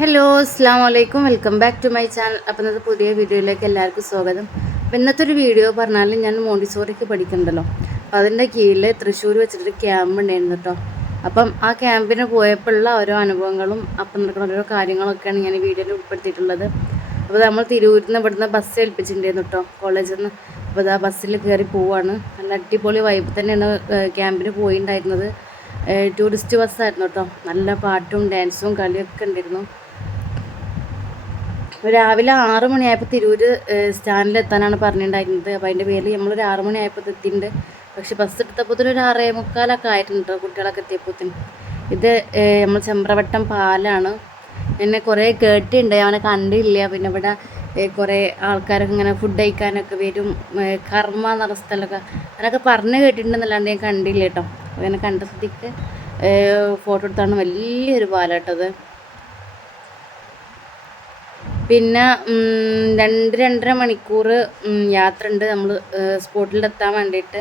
Hello അസ്സാം വലൈക്കും welcome back to my channel അപ്പം ഇന്നത്തെ പുതിയ വീഡിയോയിലേക്ക് എല്ലാവർക്കും സ്വാഗതം. അപ്പം ഇന്നത്തെ ഒരു വീഡിയോ പറഞ്ഞാൽ ഞാൻ മോണ്ടിസോറിക്ക് പഠിക്കണ്ടല്ലോ അപ്പം അതിന്റെ കീഴിൽ തൃശ്ശൂർ വെച്ചിട്ടൊരു ക്യാമ്പ് ഉണ്ടായിരുന്നു കേട്ടോ അപ്പം ആ ക്യാമ്പിന് പോയപ്പോഴുള്ള ഓരോ അനുഭവങ്ങളും അപ്പം നടക്കുന്ന ഓരോ കാര്യങ്ങളൊക്കെയാണ് ഞാൻ ഈ വീഡിയോയിൽ ഉൾപ്പെടുത്തിയിട്ടുള്ളത്. അപ്പോൾ നമ്മൾ തിരൂരിൽ നിന്ന് ഇവിടുന്ന് ബസ് ഏൽപ്പിച്ചിട്ടുണ്ടായിരുന്നു കേട്ടോ കോളേജിൽ നിന്ന് അപ്പോൾ ആ ബസ്സിൽ കയറി പോവാണ്. നല്ല അടിപൊളി വൈബ് തന്നെയാണ് ക്യാമ്പിന് പോയിണ്ടായിരുന്നത്. ടൂറിസ്റ്റ് ബസ്സായിരുന്നു കേട്ടോ നല്ല പാട്ടും ഡാൻസും കളിയൊക്കെ ഉണ്ടായിരുന്നു. രാവിലെ ആറ് മണിയായപ്പോൾ തിരൂർ സ്റ്റാൻഡിൽ എത്താനാണ് പറഞ്ഞിട്ടുണ്ടായിരുന്നത് അപ്പോൾ അതിന്റെ പേരിൽ നമ്മളൊരു ആറ് മണിയായപ്പോൾ എത്തിയിട്ടുണ്ട് പക്ഷെ ബസ് എടുത്തപ്പോഴത്തേനും ഒരു ആറേ മുക്കാലൊക്കെ ആയിട്ടുണ്ട് കേട്ടോ കുട്ടികളൊക്കെ എത്തിയപ്പോഴത്തേനും ഇത് നമ്മൾ ചെമ്പ്രവട്ടം പാലാണ്. എന്നെ കുറേ കേട്ടിട്ടുണ്ട് അവനെ കണ്ടില്ല. പിന്നെ ഇവിടെ കുറേ ആൾക്കാരൊക്കെ ഇങ്ങനെ ഫുഡ് കഴിക്കാനൊക്കെ വരും. കർമ്മ എന്നുള്ള സ്ഥലമൊക്കെ അങ്ങനെയൊക്കെ പറഞ്ഞ് കേട്ടിട്ടുണ്ടെന്നല്ലാണ്ട് ഞാൻ കണ്ടില്ല കേട്ടോ. അങ്ങനെ കണ്ട സ്ഥിതിക്ക് ഫോട്ടോ എടുത്താണ് വലിയൊരു പാലാട്ടത്. പിന്നെ രണ്ട് രണ്ടര മണിക്കൂർ യാത്ര ഉണ്ട് നമ്മൾ സ്പോട്ടിലെത്താൻ വേണ്ടിയിട്ട്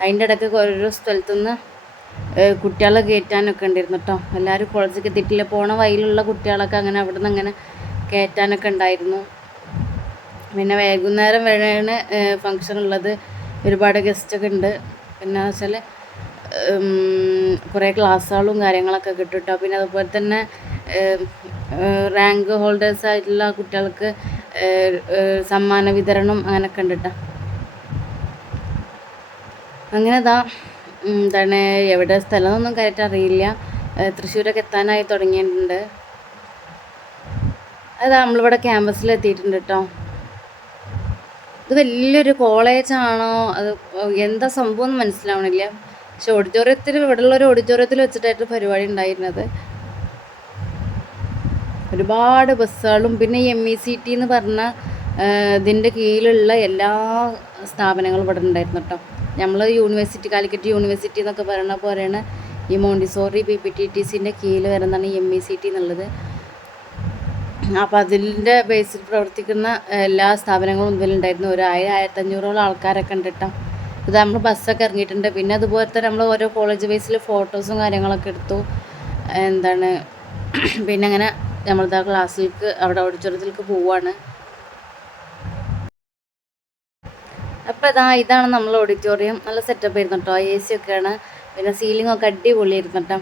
അതിന്റെ ഇടയ്ക്ക് ഓരോരോ സ്ഥലത്തുനിന്ന് കുട്ടികളെ കയറ്റാനൊക്കെ ഉണ്ടായിരുന്നു കേട്ടോ എല്ലാവരും കോളേജൊക്കെ എത്തിയിട്ടില്ല. പോണ വഴിയിലുള്ള കുട്ടികളൊക്കെ അങ്ങനെ അവിടെ നിന്ന് അങ്ങനെ കയറ്റാനൊക്കെ ഉണ്ടായിരുന്നു പിന്നെ വൈകുന്നേരം വരെയാണ് ഫങ്ഷൻ ഉള്ളത്. ഒരുപാട് ഗസ്റ്റൊക്കെ ഉണ്ട് പിന്നെ വെച്ചാൽ കുറേ ക്ലാസ്സുകളും കാര്യങ്ങളൊക്കെ കിട്ടും കേട്ടോ പിന്നെ അതുപോലെ തന്നെ റാങ്ക് ഹോൾഡേഴ്സ് ആയിട്ടുള്ള കുട്ടികൾക്ക് സമ്മാന വിതരണം അങ്ങനെ ഉണ്ട് കേട്ടോ അങ്ങനെ ഇതാ എന്താണ് എവിടെ സ്ഥലമൊന്നും കറക്റ്റ് അറിയില്ല. തൃശ്ശൂരൊക്കെ എത്താനായി തുടങ്ങിയിട്ടുണ്ട്. അതാ നമ്മളിവിടെ ക്യാമ്പസിൽ എത്തിയിട്ടുണ്ട് കേട്ടോ ഇത് വലിയൊരു കോളേജാണോ? അത് എന്താ സംഭവം എന്ന് മനസ്സിലാവണില്ല. പക്ഷെ ഓഡിറ്റോറിയത്തിൽ ഇവിടെയുള്ള ഒരു ഓഡിറ്റോറിയത്തിൽ വെച്ചിട്ടായിട്ട് പരിപാടി ഉണ്ടായിരുന്നത്. ഒരുപാട് ബസ്സുകളും പിന്നെ എം ഇ സി ടി എന്ന് പറഞ്ഞ ഇതിന്റെ കീഴിലുള്ള എല്ലാ സ്ഥാപനങ്ങളും ഇവിടെ ഉണ്ടായിരുന്നു കേട്ടോ. നമ്മൾ യൂണിവേഴ്സിറ്റി കാലിക്കറ്റ് യൂണിവേഴ്സിറ്റി എന്നൊക്കെ പറയുന്ന പോലെയാണ് ഈ Montessori P P T T സിന്റെ കീഴിൽ വരുന്നതാണ് എം ഇ സി ടി എന്നുള്ളത്. അപ്പോൾ അതിന്റെ ബേസിൽ പ്രവർത്തിക്കുന്ന എല്ലാ സ്ഥാപനങ്ങളും ഇതിലുണ്ടായിരുന്നു ഒരു ആയിരം ആയിരത്തഞ്ഞൂറോളം ആൾക്കാരൊക്കെ ഉണ്ട് കേട്ടോ. ഇത് നമ്മൾ ബസ്സൊക്കെ ഇറങ്ങിയിട്ടുണ്ട്. പിന്നെ അതുപോലെ തന്നെ നമ്മൾ ഓരോ കോളേജ് ബേസിൽ ഫോട്ടോസും കാര്യങ്ങളൊക്കെ എടുത്തു. എന്താണ് പിന്നെ അങ്ങനെ നമ്മളിതാ ക്ലാസ്സിലേക്ക് അവിടെ ഓഡിറ്റോറിയത്തിലേക്ക് പോവാണ്. അപ്പോൾ ഇതാ ഇതാണ് നമ്മൾ ഓഡിറ്റോറിയം. നല്ല സെറ്റപ്പ് ആയിരുന്നു കേട്ടോ എ സി ഒക്കെയാണ്. പിന്നെ സീലിംഗ് ഒക്കെ അടിപൊളിയായിരുന്നു കേട്ടോ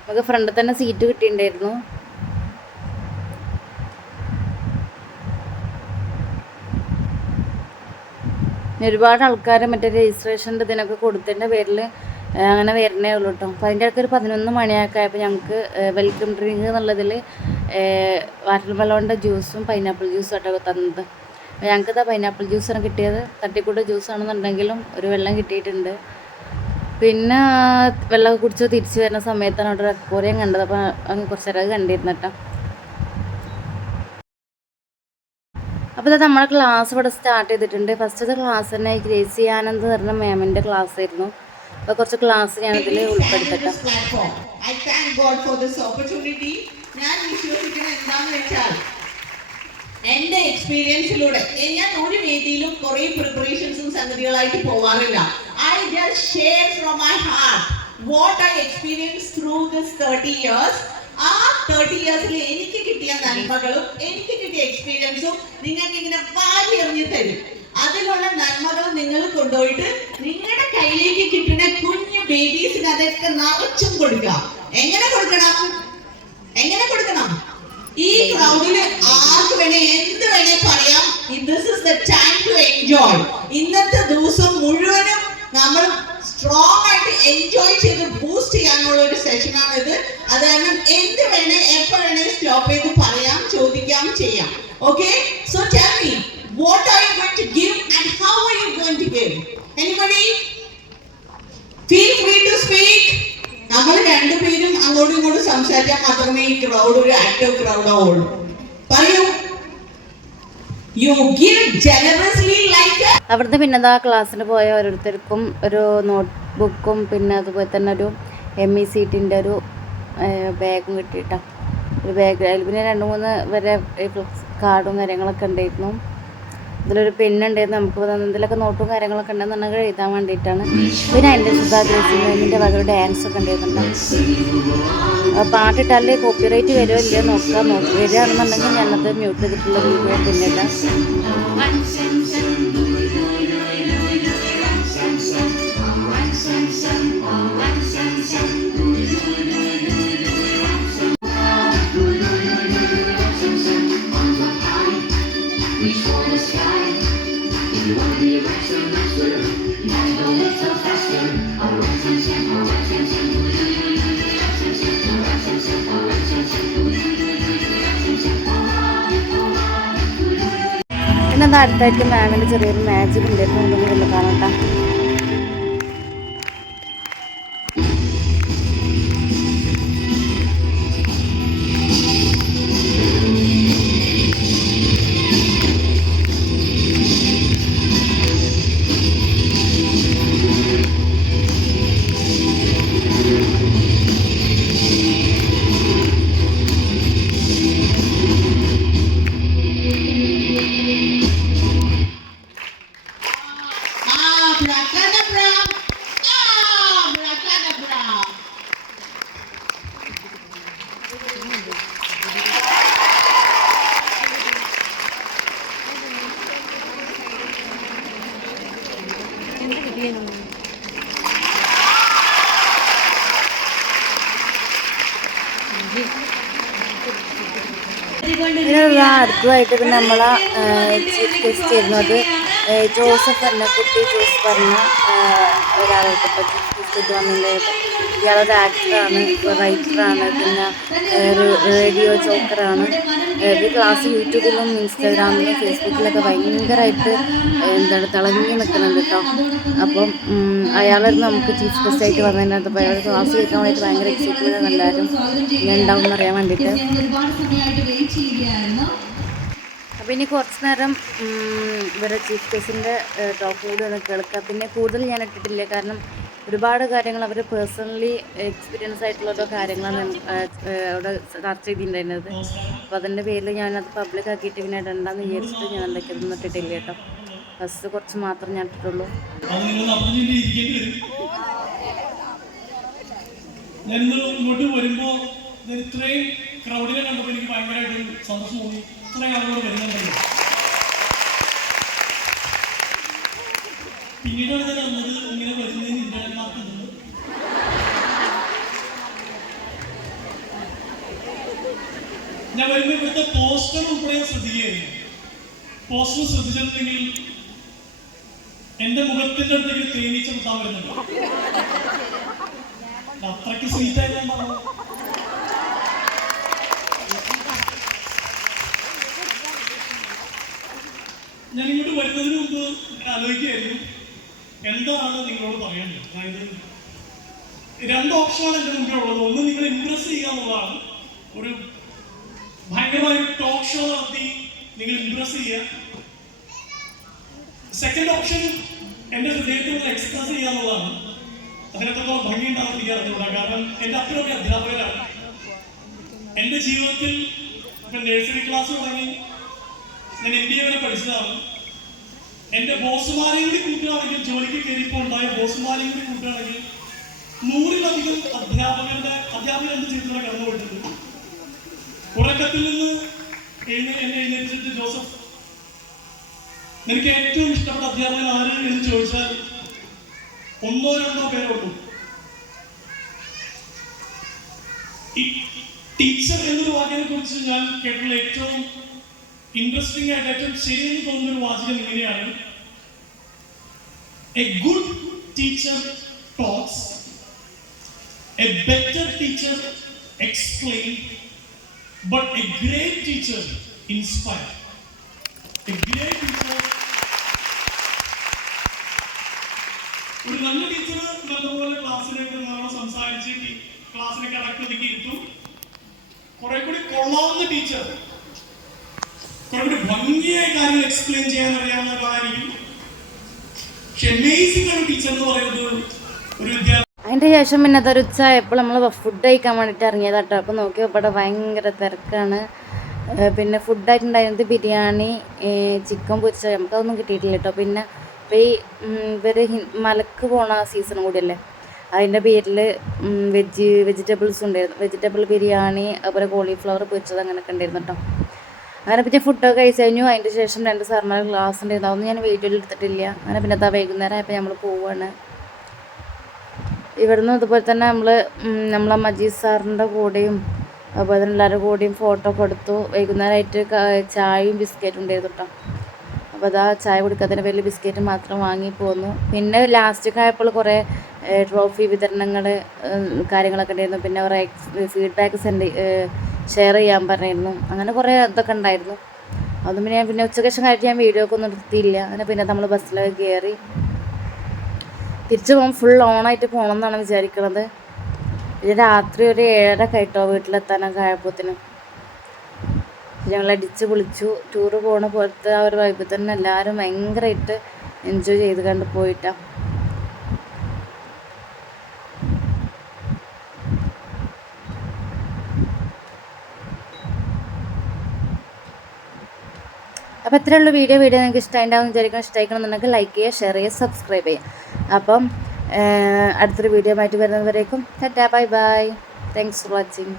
നമുക്ക് ഫ്രണ്ടിൽ തന്നെ സീറ്റ് കിട്ടിയിട്ടുണ്ടായിരുന്നു. ഒരുപാട് ആൾക്കാർ മറ്റേ രജിസ്ട്രേഷന്റെ ഇതിനൊക്കെ കൊടുത്തതിന്റെ പേരിൽ അങ്ങനെ വരുന്നേ ഉള്ളൂ കേട്ടോ അപ്പോൾ അതിന്റെ ഇടയ്ക്ക് ഒരു പതിനൊന്ന് മണിയൊക്കെ ആയപ്പോൾ ഞങ്ങൾക്ക് വെൽക്കം ഡ്രിങ്ക് എന്നുള്ളതിൽ വാട്ടർ മെലോണിന്റെ ജ്യൂസും പൈനാപ്പിൾ ജ്യൂസും ആട്ടോ തന്നത്. അപ്പോൾ ഞങ്ങൾക്ക് ഇതാ പൈനാപ്പിൾ ജ്യൂസാണ് കിട്ടിയത്. തട്ടിക്കൂട്ട് ജ്യൂസാണെന്നുണ്ടെങ്കിലും ഒരു വെള്ളം കിട്ടിയിട്ടുണ്ട്. പിന്നെ വെള്ളമൊക്കെ കുടിച്ച് തിരിച്ചു വരുന്ന സമയത്താണ് അവിടെ അക്വോറിയം കണ്ടത്. അപ്പോൾ അങ്ങ് കുറച്ച് നേരം അപ്പോൾ ഇത് നമ്മുടെ ക്ലാസ് ഇവിടെ സ്റ്റാർട്ട് ചെയ്തിട്ടുണ്ട്. ഫസ്റ്റത്തെ ക്ലാസ് തന്നെ ഗ്രേസി ആനന്ദ് പറഞ്ഞ മാമിന്റെ ക്ലാസ് ആയിരുന്നു. അപ്പോൾ കുറച്ച് ക്ലാസ് ഞാനതിൽ ഉൾപ്പെടുത്തട്ടെ. ഞാൻ വിശ്വസിക്കുന്നത് എന്താന്ന് വെച്ചാൽ എന്റെ എക്സ്പീരിയൻസിലൂടെ ഞാൻ ഒരു വേദിയിലും കുറെ പ്രിപ്പറേഷൻസും സംഗതികളായിട്ട് പോവാറില്ല. I just share from my heart what I experience through this thirty years ആ തേർട്ടി ഇയേഴ്സിൽ എനിക്ക് കിട്ടിയ നന്മകളും എനിക്ക് കിട്ടിയ എക്സ്പീരിയൻസും നിങ്ങൾക്ക് ഇങ്ങനെ വാരി എറിഞ്ഞു തരും. അതിലുള്ള നന്മകൾ നിങ്ങൾ കൊണ്ടുപോയിട്ട് നിങ്ങളുടെ കയ്യിലേക്ക് കിട്ടുന്ന കുഞ്ഞു ബേബീസിന് അതൊക്കെ നിറച്ചും കൊടുക്കാം എങ്ങനെ കൊടുക്കണം? എങ്ങനെ കൊടുക്കണം? ഈ ക്രൗഡിൽ ആർക്ക് വേണേ എന്ത് വേണേ പറയാം. This is the time to enjoy ഇന്നത്തെ ദിവസം മുഴുവനും നമ്മൾ സ്ട്രോങ് ആയിട്ട് എൻജോയ് ചെയ്ത് ബൂസ്റ്റ് ചെയ്യാനുള്ള ഒരു സെഷനാണ് ഇത് അത് കാരണം എന്ത് വേണേ എപ്പോ വേണേ സ്റ്റോപ്പ് ചെയ്ത് പറയാം ചോദിക്കാം ചെയ്യാം. Okay so tell me what are you going to give and how are you going to give anybody feel free to speak നമ്മൾ രണ്ടുപേരും അങ്ങോട്ടും ഇങ്ങോട്ടും സംസാരിച്ചാൽ മാത്രമേ ഈ ക്രൗഡ് ഒരു ആക്റ്റീവ് ക്രൗഡ് ആവുള്ളൂ പറയൂ. അവിടുന്ന് പിന്നെ ആ ക്ലാസ്സിന് പോയ ഓരോരുത്തർക്കും ഒരു നോട്ട് ബുക്കും പിന്നെ അതുപോലെ തന്നെ ഒരു എം ഇ സീറ്റിന്റെ ഒരു ബാഗും കിട്ടിയിട്ടാണ് ഒരു ബാഗ് അതിൽ പിന്നെ രണ്ട് മൂന്ന് വരെ കാർഡും കാര്യങ്ങളൊക്കെ ഉണ്ടായിരുന്നു. ഇതിലൊരു പെണ്ണുണ്ടായിരുന്നു നമുക്ക് എന്തെങ്കിലുമൊക്കെ നോട്ടും കാര്യങ്ങളൊക്കെ ഉണ്ടെന്നുണ്ടെങ്കിൽ എഴുതാൻ വേണ്ടിയിട്ടാണ്. പിന്നെ അതിന്റെ സുധാഗ്രസിന്റെ വക ഡാൻസ് ഒക്കെ ഉണ്ടായിരുന്നുണ്ട് ആ കോപ്പി കോപ്പിറൈറ്റ് വരുമോ ഇല്ലയോ നോക്കുക നോക്കി. വരികയാണെന്നുണ്ടെങ്കിൽ ഞാനത് മ്യൂട്ട് ചെയ്തിട്ടുള്ള വീഡിയോ പിന്നില്ല പിന്നെ അത് അടുത്തായിട്ട് മാമിന്റെ ചെറിയൊരു മാജിക് ഉണ്ടായിരുന്നു അതൊന്നും വല്ല കാണാം Abracadabra! പിന്നെ ഇതാ അടുത്തതായിട്ട് പിന്നെ നമ്മളെ ചീഫ് ഗസ്റ്റ് ചെയ്യുന്നത് ജോസഫ് എന്ന കുട്ടി ജോസ് പറഞ്ഞ ഒരാളായിട്ട് ഇപ്പോൾ ചീഫ് ഗസ്റ്റ് വന്നിട്ടുണ്ട് ഇയാളൊരു ആക്ടറാണ് റൈറ്ററാണ് പിന്നെ റേഡിയോ ജോക്കറാണ് ഇത് ക്ലാസ് യൂട്യൂബിലും ഇൻസ്റ്റാഗ്രാമിലും ഫേസ്ബുക്കിലൊക്കെ ഭയങ്കരമായിട്ട് എന്താണ് തിളങ്ങി നിൽക്കുന്നുണ്ട് കേട്ടോ അപ്പം അയാളായിരുന്നു നമുക്ക് ചീഫ് ഗസ്റ്റ് ആയിട്ട് വന്നതിനകത്ത് അപ്പോൾ അയാൾ ക്ലാസ് കേൾക്കാൻ വേണ്ടിയിട്ട് ഭയങ്കര എക്സൈറ്റ്മെന്റ് എല്ലാവരും ഞാൻ ഉണ്ടാവും എന്നറിയാൻ വേണ്ടിയിട്ട്. അപ്പോൾ ഇനി കുറച്ച് നേരം ഇവരുടെ ചീഫ് ഗസ്റ്റിന്റെ ടോക്ക് കൂടി ഒന്ന് കേൾക്കാം. പിന്നെ കൂടുതൽ ഞാൻ ഇട്ടിട്ടില്ല. കാരണം ഒരുപാട് കാര്യങ്ങൾ അവർ പേഴ്സണലി എക്സ്പീരിയൻസ് ആയിട്ടുള്ള ഓരോ കാര്യങ്ങളാണ് അവിടെ ചർച്ച ചെയ്തിട്ടുണ്ടായിരുന്നത്. അപ്പോൾ അതിന്റെ പേരിൽ ഞാനത് പബ്ലിക് ആക്കിയിട്ട് പിന്നെ ഇടണ്ടെന്ന് വിചാരിച്ചിട്ട് ഞാൻ എന്തൊക്കെ ഒന്നും ഇട്ടിട്ടില്ല കേട്ടോ. ഫസ്റ്റ് കുറച്ച് മാത്രം ഞാൻ ഇട്ടിട്ടുള്ളൂ. വന്നത് ഇങ്ങനെ വരുന്നതിന് ഇന്റർനെറ്റ് നിന്ന് ഞാൻ വരുമ്പോൾ ഇവിടുത്തെ പോസ്റ്റർ ഉൾപ്പെടെ ശ്രദ്ധിക്കുകയായിരുന്നു പോസ്റ്റർ ശ്രദ്ധിച്ചിട്ടുണ്ടെങ്കിൽ എന്റെ മുഖത്തിന്റെ അടുത്തേക്ക് തേനീച്ച മുട്ടാൻ വരുന്നുണ്ട്. അത്രയ്ക്ക് സ്വീറ്റായി ഞാൻ പറഞ്ഞു. ഞാൻ ഇങ്ങോട്ട് വരുന്നതിന് മുമ്പ് ആലോചിക്കുകയായിരുന്നു. എന്താണ് നിങ്ങളോട് പറയേണ്ടത്? അതായത് രണ്ട് ഓപ്ഷനാണ് എന്റെ മുമ്പിൽ ഉള്ളത് ഒന്ന് നിങ്ങൾ ഇംപ്രസ് ചെയ്യുക ഒരു ഭയങ്കരമായ ടോക്ക് ഷോ നടത്തി നിങ്ങൾ ഇംപ്രസ് ചെയ്യുക. സെക്കൻഡ് ഓപ്ഷൻ എന്റെ ഹൃദയത്തിൽ നിന്ന് എക്സ്പ്രസ് ചെയ്യാന്നുള്ളതാണ് അതിനെത്രത്തോളം ഭംഗി ഉണ്ടാവുന്നില്ല കാരണം എന്റെ അത്രയൊക്കെ അധ്യാപകരാണ്. എന്റെ ജീവിതത്തിൽ നഴ്സറി ക്ലാസ് തുടങ്ങി. ഞാൻ എം ബി എ വരെ പഠിച്ചതാണ്. എന്റെ ബോസുമാരെയും കൂടി കൂട്ടുകയാണെങ്കിൽ ജോലിക്ക് കയറിയപ്പോൾ ഉണ്ടായ ബോസുമാരെയും കൂടി കൂട്ടുകയാണെങ്കിൽ നൂറിലധികം അധ്യാപകരുടെ അധ്യാപകരുടെ ജീവിതത്തിലൂടെ കടന്നു പോയിട്ടുണ്ട് ഉറക്കത്തിൽ നിന്ന് എഴുന്നേ എന്നെ എഴുന്നേറ്റിട്ട് ജോസഫ് നിനക്ക് ഏറ്റവും ഇഷ്ടപ്പെട്ട അധ്യാപകൻ ആര് എന്ന് ചോദിച്ചാൽ ഒന്നോ രണ്ടോ പേരേ ഉള്ളൂ. ടീച്ചർ എന്നൊരു വാക്കിനെ കുറിച്ച് ഞാൻ കേട്ടുള്ള ഏറ്റവും ഇൻട്രസ്റ്റിംഗ് ആയിട്ട് ഏറ്റവും ശരിയെന്ന് തോന്നുന്ന ഒരു വാചകം ഇങ്ങനെയാണ്. A good teacher talks a better teacher explain but a great teacher inspired. A great teacher. ഒരു നല്ല ടീച്ചർ നല്ലപോലെ ക്ലാസ്സിലേക്ക് നല്ലോണം സംസാരിച്ച് ക്ലാസ്സിലേക്ക് കടക്കി ഇരുത്തും കുറെ കൂടി കൊള്ളാവുന്ന ടീച്ചർ കുറെ കൂടി ഭംഗിയായ കാര്യങ്ങൾ എക്സ്പ്ലെയിൻ ചെയ്യാൻ അറിയാവുന്ന ഒരാളായിരിക്കും പക്ഷെ അമേസിംഗ് ആണ് ടീച്ചർ എന്ന് പറയുന്നത് ഒരു വിദ്യാർത്ഥി അതിന്റെ ശേഷം പിന്നെ അതൊരു ഉച്ചയായപ്പോൾ നമ്മൾ ഫുഡ് കഴിക്കാൻ വേണ്ടിയിട്ട് ഇറങ്ങിയത് കേട്ടോ അപ്പോൾ നോക്കിയപ്പോൾ ഇവിടെ ഭയങ്കര തിരക്കാണ്. പിന്നെ ഫുഡായിട്ടുണ്ടായിരുന്നത് ബിരിയാണി ചിക്കൻ പൊരിച്ച നമുക്കതൊന്നും കിട്ടിയിട്ടില്ല കേട്ടോ. പിന്നെ ഇപ്പോൾ ഈ ഇവർ മലക്ക് പോണ സീസൺ കൂടിയല്ലേ? അതിന്റെ പേരിൽ വെജ് വെജിറ്റബിൾസ് ഉണ്ടായിരുന്നു. വെജിറ്റബിൾ ബിരിയാണി അതുപോലെ കോളിഫ്ലവർ പൊരിച്ചത് അങ്ങനെയൊക്കെ ഉണ്ടായിരുന്നു കേട്ടോ. അങ്ങനെ പിന്നെ ഫുഡൊക്കെ കഴിച്ച് കഴിഞ്ഞു. അതിന്റെ ശേഷം രണ്ട് സാറിന് ക്ലാസ് ഉണ്ടായിരുന്നു. അതൊന്നും ഞാൻ വീഡിയോയിൽ എടുത്തിട്ടില്ല. അങ്ങനെ പിന്നെ അതാ വൈകുന്നേരം ആയപ്പോൾ നമ്മൾ പോവാണ്. ഇവിടുന്ന് അതുപോലെ തന്നെ നമ്മൾ നമ്മളെ മജീദ് സാറിന്റെ കൂടെയും അതുപോലെ തന്നെ എല്ലാവരുടെ കൂടെയും ഫോട്ടോ ഒക്കെ എടുത്തു. വൈകുന്നേരമായിട്ട് ചായയും ബിസ്ക്കറ്റും ഉണ്ടായിരുന്നു കേട്ടോ അപ്പോൾ അതാ ചായ കുടിക്കാത്തതിന് വലിയ ബിസ്ക്കറ്റ് മാത്രം വാങ്ങി പോന്നു. പിന്നെ ലാസ്റ്റ് ആയപ്പോൾ കുറേ ട്രോഫി വിതരണങ്ങൾ കാര്യങ്ങളൊക്കെ ഉണ്ടായിരുന്നു. പിന്നെ കുറേ ഫീഡ്ബാക്ക് സെൻഡ് ഷെയർ ചെയ്യാൻ പറഞ്ഞിരുന്നു. അങ്ങനെ കുറേ ഇതൊക്കെ ഉണ്ടായിരുന്നു. അതും പിന്നെ ഞാൻ പിന്നെ ഉച്ചയ്ക്ക് ശേഷം കഴിഞ്ഞ് ഞാൻ വീഡിയോ ഒക്കെ ഒന്നും എടുത്തില്ല. അങ്ങനെ പിന്നെ നമ്മൾ ബസ്സിലൊക്കെ കയറി തിരിച്ചു പോകാൻ ഫുൾ ഓണായിട്ട് പോകണം എന്നാണ് വിചാരിക്കുന്നത് പിന്നെ രാത്രി ഒരു ഏഴര കഴിട്ടോ വീട്ടിലെത്താനൊക്കെ ആയപ്പോഴത്തേനും ഞങ്ങൾ അടിച്ച് പൊളിച്ചു. ടൂറ് പോണ പോലത്തെ ആ ഒരു വൈബ് തന്നെ എല്ലാവരും ഭയങ്കരമായിട്ട് എൻജോയ് ചെയ്ത് കണ്ട് പോയിട്ടാ. അപ്പോൾ ഇത്രയുള്ള വീഡിയോ. വീഡിയോ നിങ്ങൾക്ക് ഇഷ്ടമായിട്ടുണ്ടാവും വിചാരിക്കണം ഇഷ്ടമായിക്കണമെന്നുണ്ടെങ്കിൽ ലൈക്ക് ചെയ്യുക ഷെയർ ചെയ്യുക സബ്സ്ക്രൈബ് ചെയ്യുക. അപ്പം അടുത്തൊരു വീഡിയോ ആയിട്ട് വരുന്നവരേക്കും tata bye bye. Thanks for watching